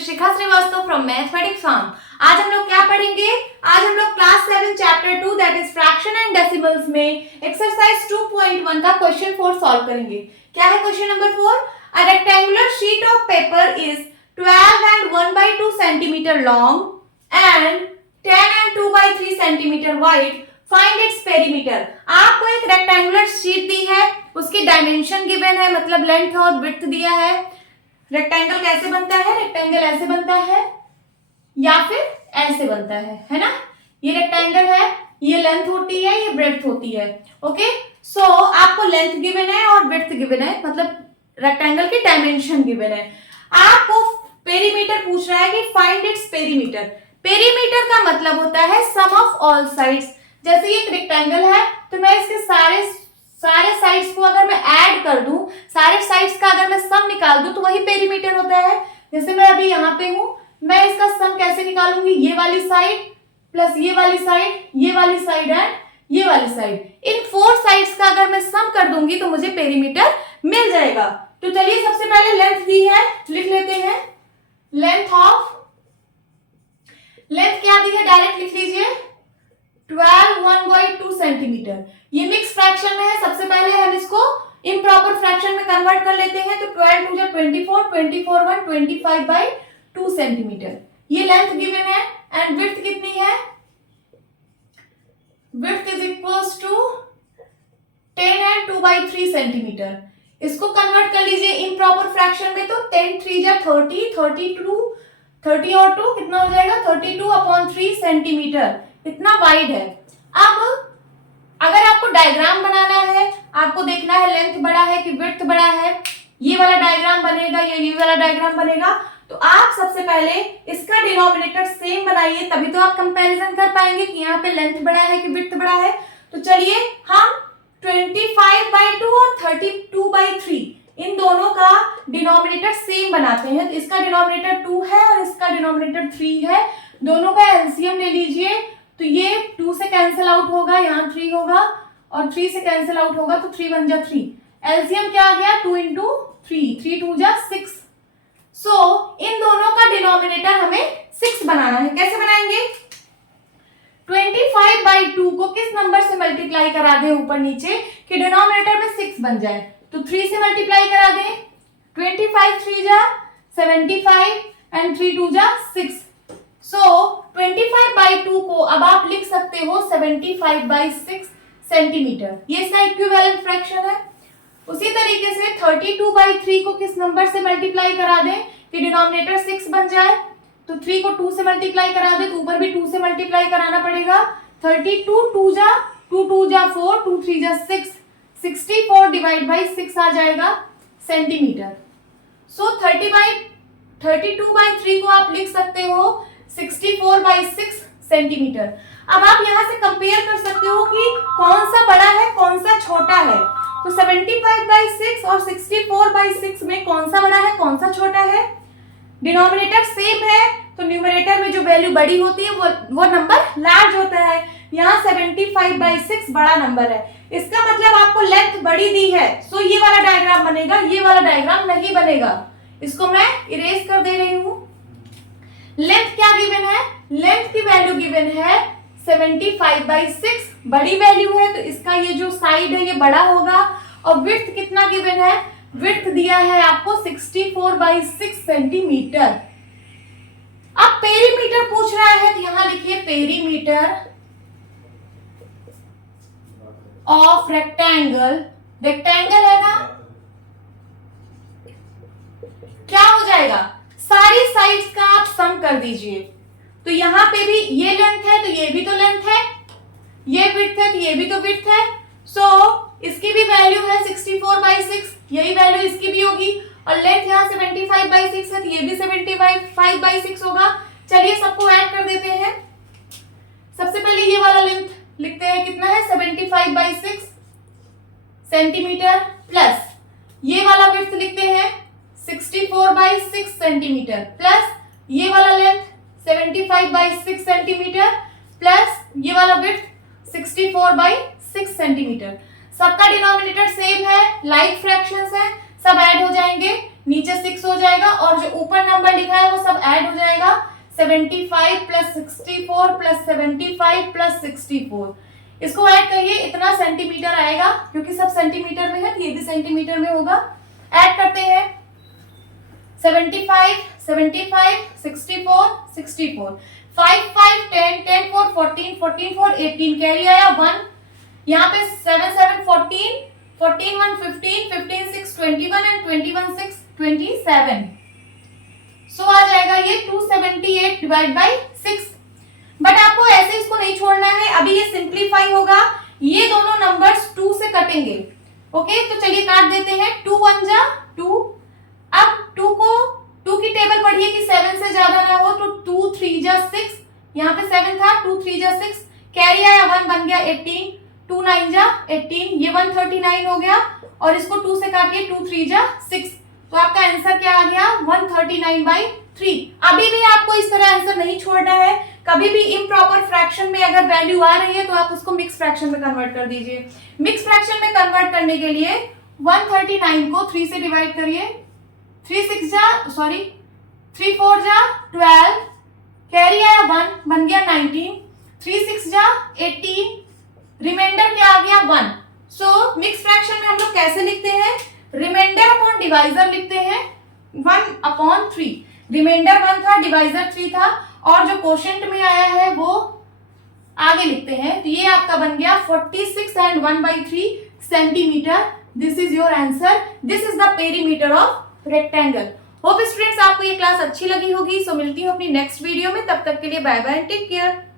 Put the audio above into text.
Shikha Srivastava from mathematics form. आज हम लोग क्या पढ़ेंगे? आज हम लोग class 7 chapter 2 that is fraction and decimals में एक्सरसाइज 2.1 का क्वेश्चन 4 सॉल्व करेंगे। क्या है question number 4? A rectangular sheet of paper is 12 and 1/2 centimeter long and 10 and 2/3 centimeter wide. Find its perimeter. आपको एक रेक्टेंगुलर शीट दी है, उसकी डायमेंशन गिवन है, मतलब लेंथ और विड्थ दिया है। रेक्टेंगल कैसे बनता है? रेक्टेंगल ऐसे बनता है या फिर ऐसे बनता है ना? ये रेक्टेंगल है, ये लेंथ होती है, ये ब्रेड्थ होती है। ओके, सो आपको लेंथ गिवन है और ब्रेड्थ गिवन है, मतलब रेक्टेंगल की डायमेंशन गिवन है। आपको पेरीमीटर पूछ रहा है कि फाइंड इट्स पेरीमीटर। पेरीमीटर का मतलब होता है सम ऑफ ऑल साइड्स। जैसे ये एक रेक्टेंगल है तो मैं इसके सारे साइड्स को अगर मैं ऐड कर दूं, सारे साइड्स का अगर मैं सम निकाल दूं तो वही पेरीमीटर होता है। जैसे मैं अभी यहाँ पे हूं, मैं इसका सम कैसे निकालूंगी? ये वाली साइड प्लस ये वाली साइड, ये वाली साइड एंड ये वाली साइड, इन 4 साइड्स का अगर मैं सम कर दूंगी तो मुझे पेरीमीटर मिल जाएगा। तो चलिए सबसे पहले लेंथ दी है, लिख लेते हैं। लेंथ क्या दी है? डायरेक्ट लिख लीजिए 12 1/2 सेंटीमीटर। ये मिक्स फ्रैक्शन में है, सबसे पहले हम इसको इम्प्रॉपर फ्रैक्शन में कन्वर्ट कर लेते हैं। तो 12 2 24, 24 1 25/2 सेंटीमीटर। ये लेंथ गिवन है एंड विड्थ कितनी है? Width is equals to 10 and 2/3 centimetre. इसको कन्वर्ट कर लीजिए इम्प्रॉपर फ्रैक्शन में। तो 10 3 जा 30, 30 और 2 कितना हो जाएगा? 32/3 सेंटीमीटर। इतना वाइड है। अब अगर आपको डायग्राम बनाना है, आपको देखना है लेंथ बड़ा है कि विड्थ बड़ा है, ये वाला डायग्राम बनेगा या ये वाला डायग्राम बनेगा, तो आप सबसे पहले इसका डिनोमिनेटर सेम बनाइए, तभी तो आप कंपैरिजन कर पाएंगे कि यहाँ पे लेंथ बड़ा है कि विड्थ बड़ा है। तो चलिए हम 25/2 और 32/3 इन दोनों का डिनोमिनेटर सेम बनाते हैं। तो इसका डिनोमिनेटर 2 है और इसका डिनोमिनेटर 3 है। दोनों का एलसीएम ले लीजिए। तो ये 2 से कैंसिल आउट होगा, यहाँ 3 होगा और 3 से कैंसिल आउट होगा, तो 3 1 जा 3। एलसीएम क्या आ गया? 2 into 3, 3 2 जा 6। सो इन दोनों का डिनोमिनेटर हमें 6 बनाना है। कैसे बनाएंगे? 25/2 को किस नंबर से मल्टीप्लाई करा दें ऊपर नीचे कि डिनोमिनेटर में 6 बन जाए? तो 3 से मल्टीप्लाई करा दें। 25 3 जा 75 एंड 3 2 जा 6। सो 25/2 को अब आप लिख सकते हो 75/6 सेंटीमीटर। ये इसका इक्विवेलेंट फ्रैक्शन है। उसी तरीके से 32/3 को किस नंबर से मल्टीप्लाई करा दें कि डिनोमिनेटर 6 बन जाए? तो 3 को 2 से मल्टीप्लाई करा दे, तो ऊपर भी 2 से मल्टीप्लाई कराना पड़ेगा। 32 2 जा 2 2 जा 4, 2 3 जा 6, 64 डिवाइड बाई 6 आ जाएगा सेंटीमीटर। सो 32/3 को आप लिख सकते हो 64/6 सेंटीमीटर। अब आप यहाँ से कंपेयर कर सकते हो कि कौन सा बड़ा है कौन सा छोटा है। तो 75/6 और 64/6 में कौन सा बड़ा है कौन सा छोटा है? डिनोमिनेटर सेम है तो न्यूमरेटर में जो वैल्यू बड़ी होती है वो नंबर लार्ज होता है। यहाँ 75/6 बड़ा नंबर है, इसका मतलब आपको लेंथ बड़ी दी है। सो ये वाला डायग्राम बनेगा, ये वाला डायग्राम नहीं बनेगा। इसको मैं इरेज कर दे रही हूँ। लेंथ क्या गिवन है? लेंथ की वैल्यू गिवन है 75/6, बड़ी वैल्यू है तो इसका ये जो साइड है ये बड़ा होगा। और विड्थ कितना गिवन है? विड्थ दिया है आपको 64/6 सेंटीमीटर। अब पेरीमीटर पूछ रहा है तो यहां लिखिए पेरीमीटर ऑफ रेक्टेंगल। रेक्टेंगल है ना, क्या हो जाएगा? सारी साइड्स का आप सम कर दीजिए। तो यहां पे भी ये लेंथ है तो ये भी तो लेंथ है, ये विड्थ है तो ये भी तो विड्थ है। सो इसकी भी वैल्यू है 64/6, यही वैल्यू इसकी भी होगी। और लेंथ यहाँ 75/6 है तो ये भी 75/6 होगा। चलिए सबको ऐड कर देते हैं। सबसे पहले ये वाला लेंथ लिखते हैं, कितना है? 75/6 सेंटीमीटर प्लस ये वाला विड्थ लिखते हैं 64/6 सेंटीमीटर प्लस ये वाला लेंथ 75/6 सेंटीमीटर प्लस ये वाला विड्थ 64/6 सेंटीमीटर। सबका डिनोमिनेटर सेम है, लाइक फ्रैक्शंस है। सब ऐड हो जाएंगे, नीचे 6 हो जाएगा और जो ऊपर नंबर लिखा है वो सब ऐड हो जाएगा। 75 प्लस 64 प्लस 75 प्लस 64, इसको ऐड करिए, इतना सेंटीमीटर आएगा, क्योंकि सब सेंटीमीटर में है तो ये भी सेंटीमीटर में होगा। ऐड करते हैं 75 75 64 64, 5 5 10 10 4 14 14 4 18, कैरी आया 1, यहाँ पे 7 7 14 14 1 15 15 6 21 एंड 21 6 27, सो आ जाएगा ये 278 डिवाइड बाई 6। बट आपको ऐसे इसको नहीं छोड़ना है, अभी ये सिंप्लीफाई होगा, ये दोनों नंबर्स 2 से कटेंगे। ओके, तो चलिए काट देते हैं। 2 1 जा 2, अब 2 की टेबल पढ़िए कि 7 से ज्यादा ना हो, तो 2 3 जा 6, यहाँ पे 7 था, 2 3 जा 6, कैरी आया 1, बन गया 18, 2 9 जा 18, ये 139 हो गया, और इसको 2 से काटिए, 2 3 जा 6, तो आपका आंसर क्या आ गया 139/3। अभी भी आपको इस तरह आंसर नहीं छोड़ना है, कभी भी इम्प्रॉपर फ्रैक्शन में अगर वैल्यू आ रही है तो आप उसको मिक्स फ्रैक्शन में कन्वर्ट कर दीजिए। मिक्स फ्रैक्शन में कन्वर्ट करने के लिए 139 को 3 से डिवाइड करिए, 3 4 जा 12, कैरी आया 1, बन गया 19, 3 6 जा 18, रिमाइंडर क्या आ गया 1। सो मिक्स फ्रैक्शन में हम लोग कैसे लिखते हैं, रिमाइंडर अपॉन डिवाइजर लिखते हैं 1/3, रिमाइंडर 1 था, डिवाइजर 3 था, और जो क्वोशिएंट में आया है वो आगे लिखते हैं, तो ये आपका बन गया 46 and 1/3 centimetre. This is your answer, this is the perimeter of rectangle. Hope students आपको ये क्लास अच्छी लगी होगी, सो मिलती हूँ अपनी नेक्स्ट वीडियो में, तब तक के लिए बाय बाय, टेक केयर।